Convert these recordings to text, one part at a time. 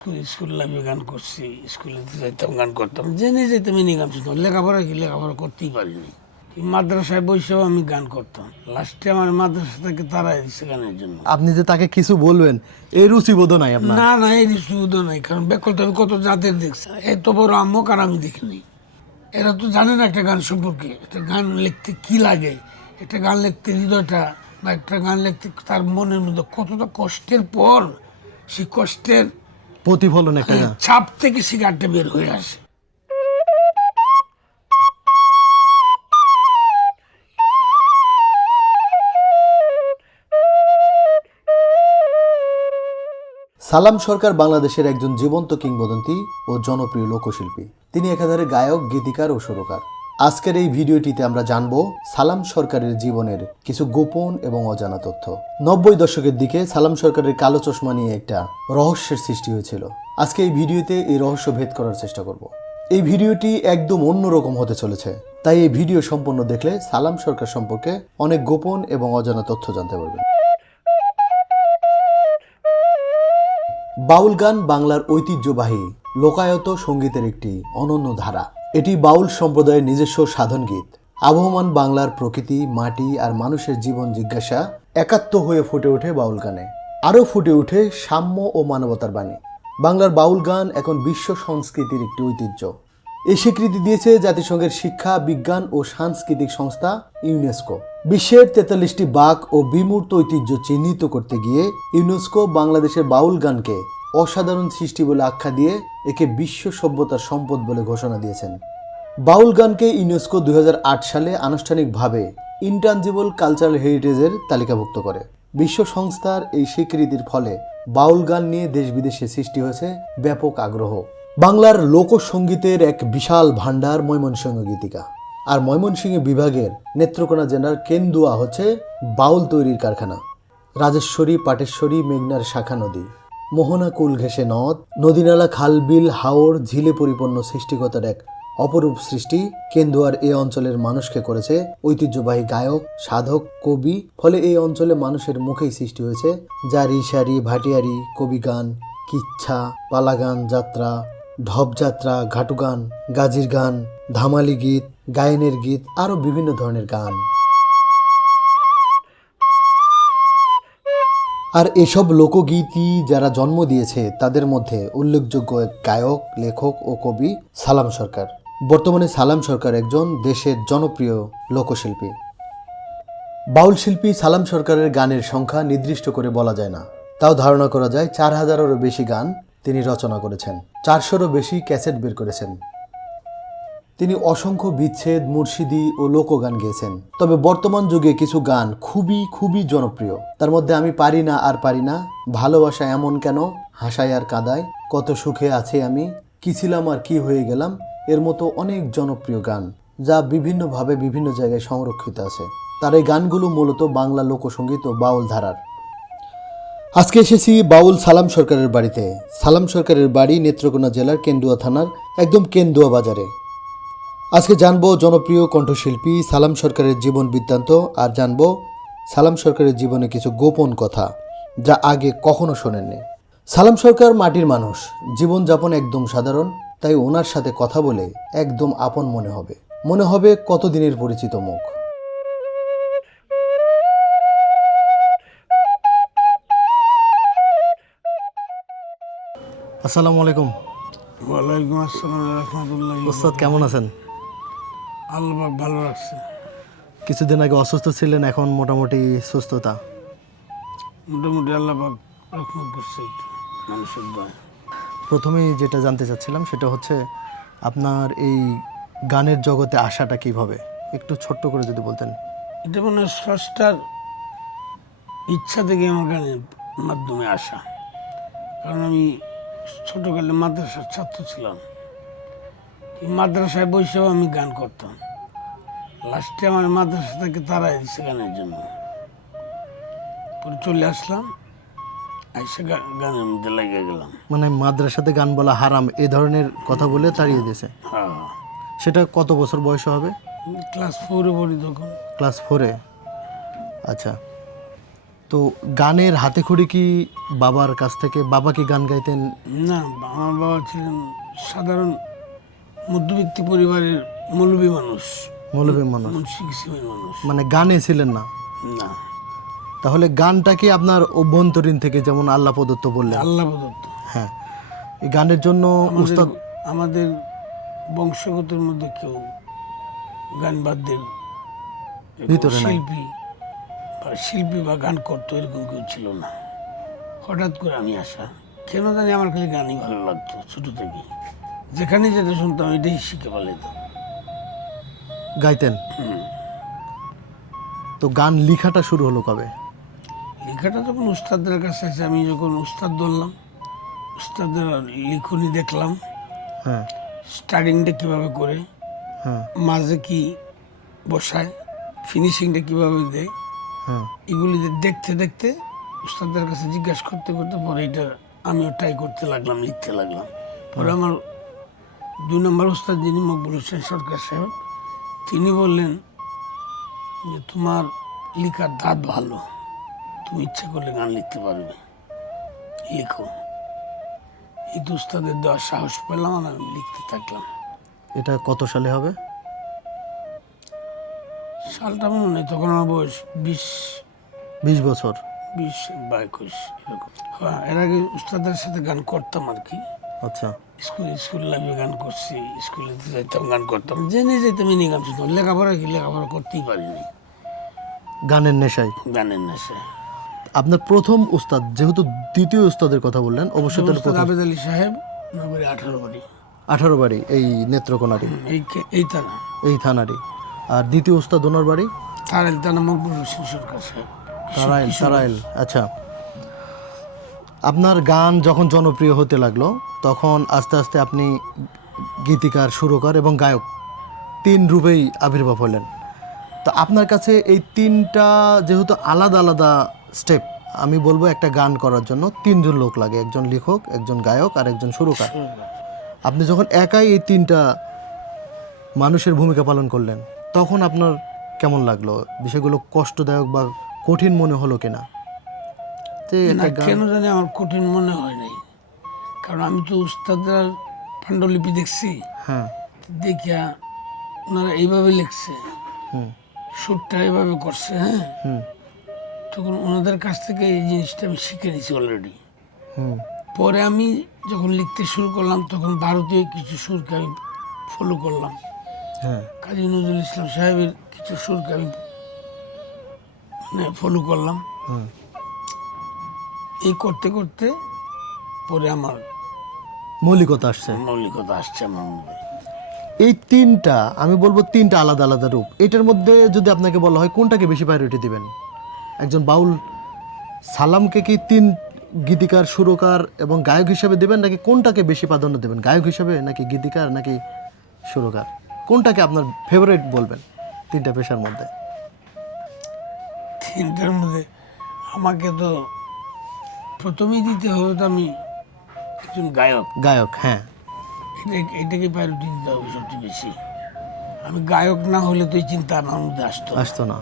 School লাইফে গান করছি, স্কুলে যাইতাম গান করতাম, জেনে যেতাম এনে গান শুনতাম। লেখাপড়া করতেই পারিনি। মাদ্রাসায় বসেও আমি গান করতাম। লাস্টে আমার মাদ্রাসা থেকে তারাই দিচ্ছে গানের জন্য। আপনি যে তাকে কিছু বলবেন এই রুচিবোধ নাই আপনার? না না, এই সুবিধা নাই, কারণ বেকল তো আমি কত জাতের দেখছি। এত বড় আম্মক আর আমি দেখিনি। এরা তো জানে না একটা গান সম্পর্কে, একটা গান লিখতে কি লাগে, একটা গান লিখতে হৃদয়টা, বা একটা গান লিখতে তার মনের মধ্যে কতটা কষ্টের পর সেই কষ্টের প্রতিফলন একটা গান। ছাপ থেকে সে গানটা বের হয়ে আসে। সালাম সরকার বাংলাদেশের একজন জীবন্ত কিংবদন্তি ও জনপ্রিয় লোকশিল্পী। তিনি একাধারে গায়ক, গীতিকার ও সুরকার। আজকের এই ভিডিওটিতে আমরা জানব সালাম সরকারের জীবনের কিছু গোপন এবং অজানা তথ্য। 90 দশকের দিকে সালাম সরকারের কালো চশমা নিয়ে একটা রহস্যের সৃষ্টি হয়েছিল। আজকে এই ভিডিওতে এই রহস্য ভেদ করার চেষ্টা করব। এই ভিডিওটি একদম অন্যরকম হতে চলেছে, তাই এই ভিডিও সম্পূর্ণ দেখলে সালাম সরকার সম্পর্কে অনেক গোপন এবং অজানা তথ্য জানতে পারবেন। বাউল গান বাংলার ঐতিহ্যবাহী লোকায়ত সঙ্গীতের একটি অনন্য ধারা। এটি বাউল সম্প্রদায়ের নিজস্ব সাধন গীত। আবহমান বাংলার প্রকৃতি, মাটি আর মানুষের জীবন জিজ্ঞাসা একাত্ম হয়ে ফুটে ওঠে বাউল গানে। আরও ফুটে ওঠে সাম্য ও মানবতার বাণী। বাংলার বাউল গান এখন বিশ্ব সংস্কৃতির একটি ঐতিহ্য। এই স্বীকৃতি দিয়েছে জাতিসংঘের শিক্ষা, বিজ্ঞান ও সাংস্কৃতিক সংস্থা ইউনেস্কো। বিশ্বের 43টি বাক ও বিমূর্ত ঐতিহ্য চিহ্নিত করতে গিয়ে ইউনেস্কো বাংলাদেশের বাউল গানকে অসাধারণ সৃষ্টি বলে আখ্যা দিয়ে একে বিশ্ব সভ্যতার সম্পদ বলে ঘোষণা দিয়েছেন। বাউল গানকে ইউনেস্কো 2008 সালে আনুষ্ঠানিকভাবে ইনট্যাঞ্জিবল কালচারাল হেরিটেজের তালিকাভুক্ত করে। বিশ্ব সংস্থার এই স্বীকৃতির ফলে বাউল গান নিয়ে দেশ বিদেশে সৃষ্টি হয়েছে ব্যাপক আগ্রহ। বাংলার লোকসঙ্গীতের এক বিশাল ভাণ্ডার ময়মনসিংহ গীতিকা। আর ময়মনসিংহ বিভাগের নেত্রকোনা জেলার কেন্দুয়া হচ্ছে বাউল তৈরির কারখানা। রাজেশ্বরী, পাটেশ্বরী, মেঘনার শাখা নদী, মোহনা কুল ঘেঁষে নদ, নদীনালা, খালবিল, হাওর, ঝিলে পরিপূর্ণ সৃষ্টিকতার এক অপরূপ সৃষ্টি কেন্দুয়ার এই অঞ্চলের মানুষকে করেছে ঐতিহ্যবাহী গায়ক, সাধক, কবি। ফলে এই অঞ্চলে মানুষের মুখেই সৃষ্টি হয়েছে জারি, সারি, ভাটিয়ারি, কবি গান, কিচ্ছা, পালাগান, যাত্রা, ঢপযাত্রা, ঘাটু গান, গাজির গান, ধামালি গীত, গায়নের গীত, আরও বিভিন্ন ধরনের গান। আর এসব লোকগীতি যারা জন্ম দিয়েছে তাদের মধ্যে উল্লেখযোগ্য এক গায়ক, লেখক ও কবি সালাম সরকার। বর্তমানে সালাম সরকার একজন দেশের জনপ্রিয় লোকশিল্পী। বাউল শিল্পী সালাম সরকারের গানের সংখ্যা নির্দিষ্ট করে বলা যায় না, তাও ধারণা করা যায় 4000-এরও বেশি গান তিনি রচনা করেছেন। 400-রও বেশি ক্যাসেট বের করেছেন। তিনি অসংখ্য বিচ্ছেদ, মুর্শিদি ও লোকগান গেয়েছেন। তবে বর্তমান যুগে কিছু গান খুবই জনপ্রিয়। তার মধ্যে আমি পারি না আর পারি না, ভালোবাসা এমন কেন, হাসায় আর কাঁদায়, কত সুখে আছে আমি, কি ছিলাম আর কি হয়ে গেলাম, এর মতো অনেক জনপ্রিয় গান যা বিভিন্নভাবে বিভিন্ন জায়গায় সংরক্ষিত আছে। তার এই গানগুলো মূলত বাংলা লোকসঙ্গীত ও বাউল ধারার। আজকে এসেছি বাউল সালাম সরকারের বাড়িতে। সালাম সরকারের বাড়ি নেত্রকোনা জেলার কেন্দুয়া থানার একদম কেন্দুয়া বাজারে। আজকে জানবো জনপ্রিয় কণ্ঠশিল্পী সালাম সরকারের জীবন বৃত্তান্ত, আর জানবো সালাম সরকারের জীবনে কিছু গোপন কথা যা আগে কখনো শোনেননি। সালাম সরকার মাটির মানুষ, জীবনযাপন একদম সাধারণ, তাই ওনার সাথে কথা বলে একদম আপন মনে হবে কতদিনের পরিচিত মুখ। আসসালামু আলাইকুম। ওয়ালাইকুম আসসালাম রহমতুল্লাহ। ওস্তাদ কেমন আছেন? আল্লাহ পাক ভালো রাখছে। কিছুদিন আগে অসুস্থ ছিলেন, এখন মোটামুটি সুস্থতা? মোটামুটি আল্লাহ পাক রহমত করছে একটু মানুষের দয়া। প্রথমেই যেটা জানতে চাচ্ছিলাম সেটা হচ্ছে আপনার এই গানের জগতে আসাটা কিভাবে, একটু ছোট্ট করে যদি বলতেন। এটা মনে হয় স্রষ্টার ইচ্ছা থেকে আমার গানের মাধ্যমে আসা। কারণ আমি ছোটোকালে মাদ্রাসার ছাত্র ছিলাম। এই মাদ্রাসায় বসেও আমি গান করতাম। লাস্টে আমার মাদ্রাসা থেকে তারাই দিচ্ছে গানের জন্য। পরে চলে আসলাম, এসে গানের মধ্যে লেগে গেলাম। মানে মাদ্রাসাতে গান বলা হারাম এই ধরনের কথা বলে তাড়িয়ে দিয়েছে? হ্যাঁ। সেটা কত বছর বয়স হবে? ক্লাস 4-এ পড়ি তখন। ক্লাস 4-এ? আচ্ছা। তো গানের হাতেখড়ি কি বাবার কাছ থেকে, বাবা কি গান গাইতেন? না, আমার বাবা ছিলেন সাধারণ মধ্যবিত্ত পরিবারের মৌলবী মানুষ, মৌলবী মানুষ, মুন্সি কিসিমের মানুষ। মানে গানে ছিলেন না? না, তাহলে গানটা কি আপনার অভ্যন্তরীণ থেকে, যেমন আল্লাহ প্রদত্ত বললেন? আল্লাহ প্রদত্ত। হ্যাঁ, এই গানের জন্য উস্তাদ আমাদের বংশগতের মধ্যে কেউ গান বাদ্যের ভিতরে নাই। শিল্পী বা গান করতো এরকম কেউ ছিল না। হঠাৎ করে আমি আসা, কেন জানি আমার খালি গানই ভালো লাগতো ছোট থেকে। যেখানে যেটা শুনতাম এটাই শিখে পালাইতাম। গাইতেন? তো গান লেখাটা শুরু হলো কবে? লেখাটা তখন উস্তাদের কাছে আছে। আমি যখন উস্তাদ ধরলাম, উস্তাদের লিখনি দেখলাম, হ্যাঁ স্টার্টিংটা কীভাবে করে, হ্যাঁ মাঝে কি বসায়, ফিনিশিংটা কীভাবে দেয়, হ্যাঁ। এগুলি দেখতে দেখতে উস্তাদের কাছে জিজ্ঞাসা করতে করতে পরে এটা আমিও ট্রাই করতে লাগলাম, লিখতে লাগলাম। পরে আমার 2 নম্বর উস্তাদ যিনি মকবুল হোসেন সরকার সাহেব, তিনি বললেন যে তোমার লেখার ধাত ভালো, তুমি ইচ্ছা করলে গান লিখতে পারবে, লিখো। এই তো উস্তাদের দেওয়া সাহস পেলাম আর আমি লিখতে থাকলাম। এটা কত সালে হবে? সালটা মনে নেই, তখন আমার বয়স 20 বছর, 20 বা 21 এরকম। হ্যাঁ, এর আগে উস্তাদের সাথে গান করতাম আর কি। আচ্ছা। স্কুল লাইফে গান করছি, স্কুলে যাইতাম গান করতাম, জেনে যেতাম এনে গান শুনতাম। লেখাপড়া করতেই পারিনি গানের নেশায়, গানের নেশায়। আপনার প্রথম উস্তাদ, যেহেতু দ্বিতীয় উস্তাদের কথা বললেন, অবশ্যই তাহলে উস্তাদ আবেদ আলী সাহেব, নগরে 18 বাড়ি, 18 বাড়ি, এই নেত্রকোনারই, এই থানা, এই থানারই। আর দ্বিতীয় উস্তাদ ওনার বাড়ি তারাইল, থানা মকবুল হোসেন সরকার সাহেব, তারাইল। আচ্ছা, আপনার গান যখন জনপ্রিয় হতে লাগলো, তখন আস্তে আস্তে আপনি গীতিকার, সুরকার এবং গায়ক 3 রূপেই আবির্ভাব হলেন। তো আপনার কাছে এই 3টা যেহেতু আলাদা আলাদা স্টেপ, আমি বলবো একটা গান করার জন্য 3 জন লোক লাগে, একজন লেখক, একজন গায়ক আর একজন সুরকার। আপনি যখন একাই এই 3টা মানুষের ভূমিকা পালন করলেন, তখন আপনার কেমন লাগলো? বিষয়গুলো কষ্টদায়ক বা কঠিন মনে হলো কিনা? না, কেন জানি আমার কঠিন মনে হয় নাই, কারণ আমি তো উস্তাদের পাণ্ডুলিপি দেখছি। হ্যাঁ, দেখিয়া ওনারা এইভাবে লিখছে, সুরটা এইভাবে করছে। হ্যাঁ, তখন ওনাদের কাছ থেকে এই জিনিসটা আমি শিখে নিয়েছি অলরেডি। পরে আমি যখন লিখতে শুরু করলাম, তখন ভারতীয় কিছু সুরকে আমি ফলো করলাম। হ্যাঁ, কাজী নজরুল ইসলাম সাহেবের কিছু সুরকে আমি ফলো করলাম। এই করতে করতে পরে আমার মৌলিকতা আসছে আমার মধ্যে। এই 3টা, আমি বলবো 3টা আলাদা আলাদা রূপ। এটার মধ্যে যদি আপনাকে বলা হয় কোনটাকে বেশি প্রায়োরিটি দিবেন, একজন বাউল সালামকে কি 3 গীতিকার, সুরকার এবং গায়ক হিসেবে দেবেন, নাকি কোনটাকে বেশি প্রাধান্য দেবেন, গায়ক হিসেবে নাকি গীতিকার নাকি সুরকার? কোনটাকে আপনার ফেভারিট বলবেন 3টা পেশার মধ্যে? 3টার মধ্যে আমাকে তো প্রথমেই দিতে হবে তো আমি একজন গায়ক। হ্যাঁ, এটাকে প্রায়োরিটি দিতে হবে সবচেয়ে বেশি। আমি গায়ক না হলে তো এই চিন্তা আমার মধ্যে আসতো না।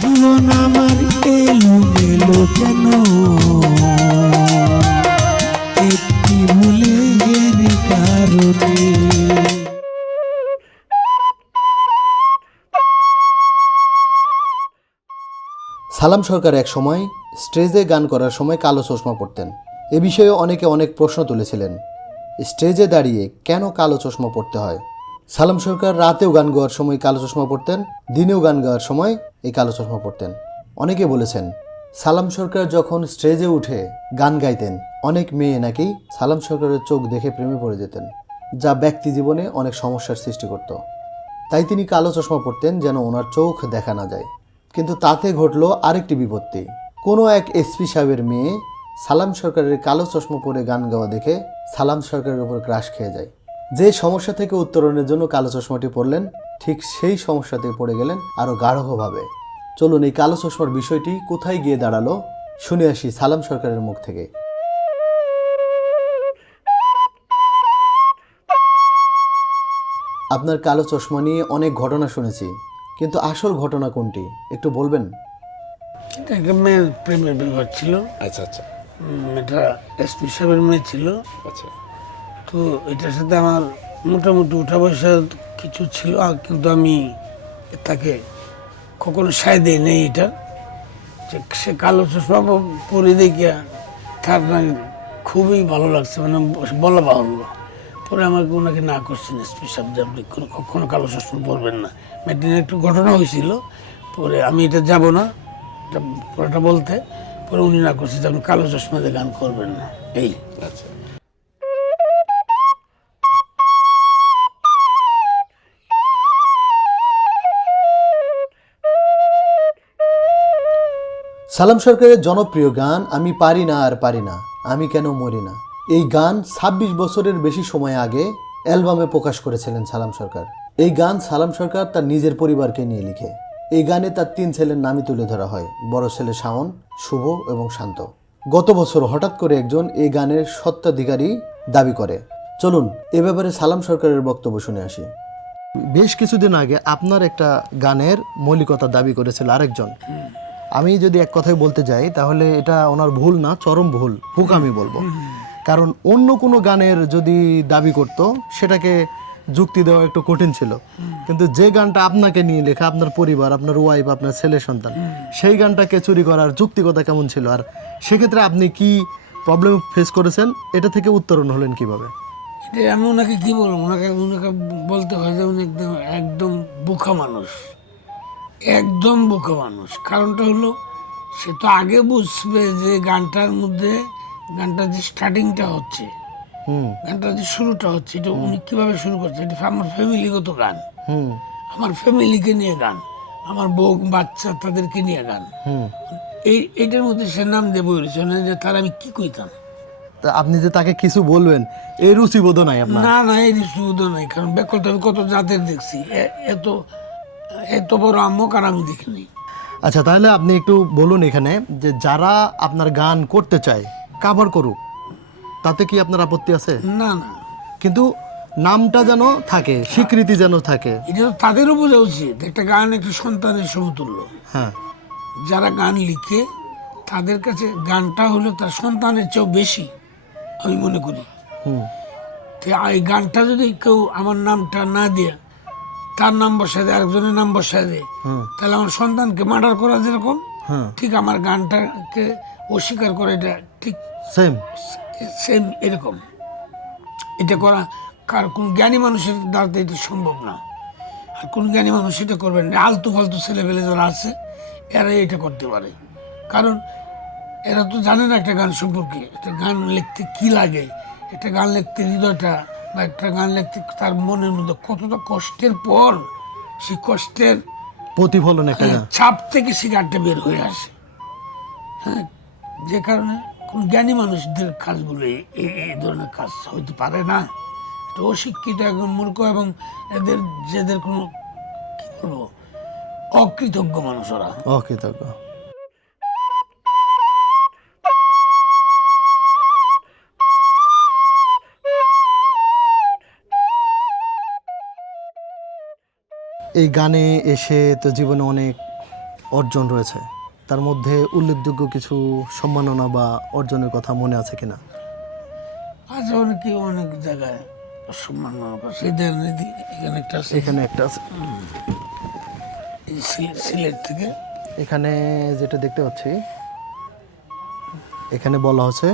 জীবন আমার এলো কেন, একটি ভুলের কারণে। সালাম সরকার এক সময় স্টেজে গান করার সময় কালো চশমা পরতেন। এ বিষয়ে অনেকে অনেক প্রশ্ন তুলেছিলেন। স্টেজে দাঁড়িয়ে কেন কালো চশমা পরতে হয়? সালাম সরকার রাতেও গান গাওয়ার সময় কালো চশমা পরতেন, দিনেও গান গাওয়ার সময় এই কালো চশমা পরতেন। অনেকে বলেছেন সালাম সরকার যখন স্টেজে উঠে গান গাইতেন, অনেক মেয়ে নাকি সালাম সরকারের চোখ দেখে প্রেমে পড়ে যেতেন, যা ব্যক্তি জীবনে অনেক সমস্যার সৃষ্টি করত। তাই তিনি কালো চশমা পরতেন যেন ওনার চোখ দেখা না যায়। কিন্তু তাতে ঘটল আরেকটি বিপত্তি। কোনো এক এসপি সাহেবের মেয়ে সালাম সরকারের কালো চশমা পরে গান গাওয়া দেখে সালাম সরকারের উপর ক্রাশ খেয়ে যায়। যে সমস্যা থেকে উত্তরণের জন্য কালো চশমাটি পরলেন, ঠিক সেই সমস্যাতে পড়ে গেলেন আরও গাঢ়ভাবে। চলুন এই কালো চশমার বিষয়টি কোথায় গিয়ে দাঁড়ালো শুনে আসি সালাম সরকারের মুখ থেকে। আপনার কালো চশমা নিয়ে অনেক ঘটনা শুনেছি, কিন্তু আসল ঘটনা কোনটি একটু বলবেন? এটা একটা মেয়ের প্রেমের ব্যাপার ছিল। আচ্ছা আচ্ছা এটা এসপি সাহেবের মেয়ে ছিল। আচ্ছা তো এটার সাথে আমার মোটামুটি উঠা বসা কিছু ছিল, কিন্তু আমি তাকে কখনো সায় দিই নেই। এটা যে সে কালো চশমা পরে দেখিয়া তার খুবই ভালো লাগছে, মানে বলা বাহুল্য। পরে আমাকে ওনাকে না করছেন এসপি সাহেব যে আপনি কখনো কালো চশমা পরবেন না। মেটিনে একটু ঘটনা হয়েছিল, পরে আমি এটা যাব না পুরোটা বলতে, পরে উনি না করছে যে আপনি কালো চশমা দিয়ে গান করবেন না। এই আচ্ছা সালাম সরকারের জনপ্রিয় গান আমি পারি না আর পারি না, আমি কেন মরি না, এই গান ২৬ বছরের বেশি সময় আগে অ্যালবামে প্রকাশ করেছিলেন সালাম সরকার। এই গান সালাম সরকার তার নিজের পরিবারকে নিয়ে লিখে। এই গানে তার ৩ ছেলের নামই তুলে ধরা হয়, বড় ছেলে শাওন, শুভ এবং শান্ত। গত বছর হঠাৎ করে একজন এই গানের স্বত্বাধিকারী দাবি করে। চলুন এ ব্যাপারে সালাম সরকারের বক্তব্য শুনে আসি। বেশ কিছুদিন আগে আপনার একটা গানের মৌলিকতা দাবি করেছিল আরেকজন। আমি যদি এক কথায় বলতে যাই তাহলে এটা ওনার ভুল না, চরম ভুল হুক আমি বলবো। কারণ অন্য কোনো গানের যদি দাবি করত সেটাকে যুক্তি দেওয়া একটু কঠিন ছিল, কিন্তু যে গানটা আপনাকে নিয়ে লেখা, আপনার পরিবার, আপনার ওয়াইফ, আপনার ছেলে সন্তান, সেই গানটাকে চুরি করার যুক্তিকতা কেমন ছিল? আর সেক্ষেত্রে আপনি কি প্রবলেম ফেস করেছেন, এটা থেকে উত্তরণ হলেন কিভাবে? এটা আমি ওনাকে কি বলবো, ওনাকে বলতে হয় যে উনি একদম একদম বোকা মানুষ, একদম বোকা মানুষ। কারণটা হলো সে তো আগে বুঝবে যে গানটার মধ্যে, গানটার যে স্টার্টিংটা হচ্ছে, গানটার যে শুরুটা হচ্ছে, এটা উনি কিভাবে শুরু করছে। এটা আমার ফ্যামিলিগত গান, আমার ফ্যামিলিকে নিয়ে গান, আমার বউ বাচ্চা তাদেরকে নিয়ে গান। এইটার মধ্যে সে নাম দিয়ে বলেছে যে তার আমি কি কইতাম। তা আপনি যে তাকে কিছু বলবেন এই রুচিবোধ নাই আপনার? না না, এই রুচিবোধ নাই। কারণ ব্যাকলটা আমি কত জাতের দেখছি, এত এত বড় আম্মক আর আমি দেখিনি। আচ্ছা, তাহলে আপনি একটু বলুন এখানে যে যারা আপনার গান করতে চায় কাভার করুক, তাতে কি আপনার আপত্তি আছে? না না, কিন্তু নামটা যেন থাকে, স্বীকৃতি যেন থাকে। এটা তো তাদেরও বোঝা উচিত, একটা গান একটা সন্তানের সমতুল্য। হ্যাঁ, যারা গান লিখে তাদের কাছে গানটা হলো তার সন্তানের চেয়েও বেশি, আমি মনে করি। তো এই গানটা যদি কেউ আমার নামটা না দিয়ে তার নাম বসায় দেয়, আরেকজনের নাম বসায় দেয়, তাহলে আমার সন্তানকে মার্ডার করা যেরকম, ঠিক আমার গানটাকে অস্বীকার করা এটা ঠিক সেম এরকম। এটা করা কার কোন জ্ঞানী মানুষের দ্বারা এটা সম্ভব না। আর কোন জ্ঞানী মানুষ এটা করবেন না। আলতু ফালতু ছেলেপেলে যারা আছে এরাই এটা করতে পারে, কারণ এরা তো জানে না একটা গান সম্পর্কে, একটা গান লিখতে কি লাগে, একটা গান লিখতে হৃদয়টা, বা একটা গান লিখতে তার মনের মধ্যে কতটা কষ্টের পর সেই কষ্টের প্রতিফলন একটা ছাপ থেকে সে গানটা বের হয়ে আসে। হ্যাঁ, যে কারণে কোন জ্ঞানী মানুষদের কাজগুলো এই ধরনের কাজ হইতে পারে না। এটা অশিক্ষিত একজন মূর্খ এবং এদের যাদের কোনো কি বলবো অকৃতজ্ঞ মানুষ, ওরা অকৃতজ্ঞ। এই গানে এসে তো জীবনে অনেক অর্জন রয়েছে, তার মধ্যে উল্লেখযোগ্য কিছু সম্মাননা বা অর্জনের কথা মনে আছে কিনা? আজ অনেকে অনেক জায়গায় সম্মান করছে। এখানে একটা আছে, এখানে একটা আছে, এই সিলেট থেকে। এখানে যেটা দেখতে পাচ্ছি, এখানে বলা হচ্ছে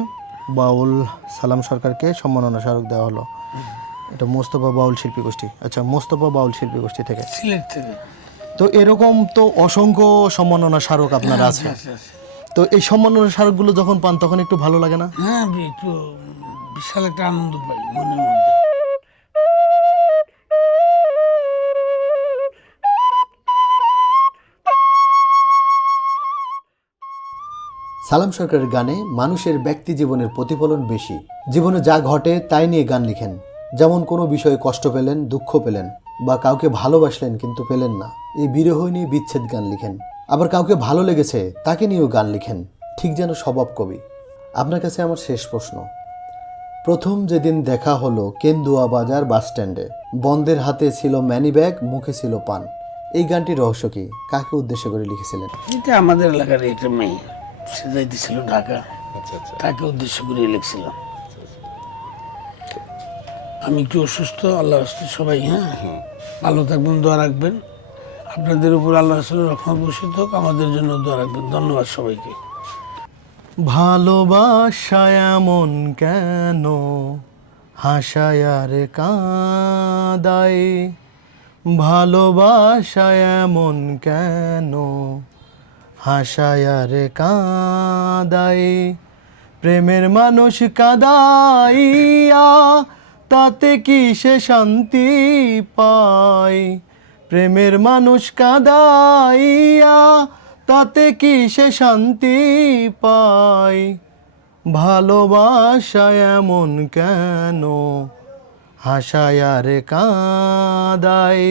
বাউল সালাম সরকারকে সম্মাননা স্মারক দেওয়া হলো। এটা মোস্তফা বাউল শিল্পী গোষ্ঠী। আচ্ছা, মোস্তফা বাউল শিল্পী গোষ্ঠী থেকে, সিলেট থেকে। তো এরকম তো অসংখ্য সম্মাননা স্মারক আপনার আছে। তো এই সম্মাননা স্মারকগুলো যখন পান তখন একটু ভালো লাগে না? হ্যাঁ, একটু বিশাল একটা আনন্দ পাই মনের মধ্যে। সালাম সরকারের গানে মানুষের ব্যক্তি জীবনের প্রতিফলন বেশি। জীবনে যা ঘটে তাই নিয়ে গান লিখেন। যেমন কোনো বিষয়ে কষ্ট পেলেন, দুঃখ পেলেন, বা কাউকে ভালোবাসলেন কিন্তু পেলেন না, এই বিরহ নিয়ে বিচ্ছেদ গান লিখেন। আবার কাউকে ভালো লেগেছে তাকে নিয়েও গান লিখেন, ঠিক যেন স্বভাব কবি। আপনার কাছে আমার শেষ প্রশ্ন, প্রথম যেদিন দেখা হলো কেন্দুয়া বাজার বাস স্ট্যান্ডে, বন্ধের হাতে ছিল ম্যানি ব্যাগ, মুখে ছিল পান, এই গানটির রহস্য কি, কাকে উদ্দেশ্য করে লিখেছিলেন? এটা আমাদের এলাকার একটা মেয়ে, সে যাইতেছিল ঢাকা, আচ্ছা আচ্ছা তাকে উদ্দেশ্য করে লিখছিলাম। আমি একটু অসুস্থ, আল্লাহ রাস্তে সবাই, হ্যাঁ ভালো থাকবেন, দোয়া রাখবেন। আপনাদের উপর আল্লাহ রাসূলের রহমত বর্ষিত হোক, আমাদের জন্য দোয়া রাখবেন। ধন্যবাদ সবাইকে। ভালোবাসা এমন কেন হাসায় আর কাঁদায়, ভালোবাসা এমন কেন হাসায় আর কাঁদায়, প্রেমের মানুষ কাঁদাইয়া তাতে কি সে শান্তি পায়, প্রেমের মানুষ কাঁদাইয়া তাতে কি সে শান্তি পায়, ভালোবাসা এমন কেন হাসায় আর কাঁদায়,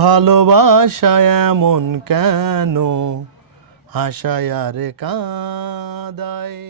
ভালোবাসা এমন কেন হাসায় আর কাঁদায়।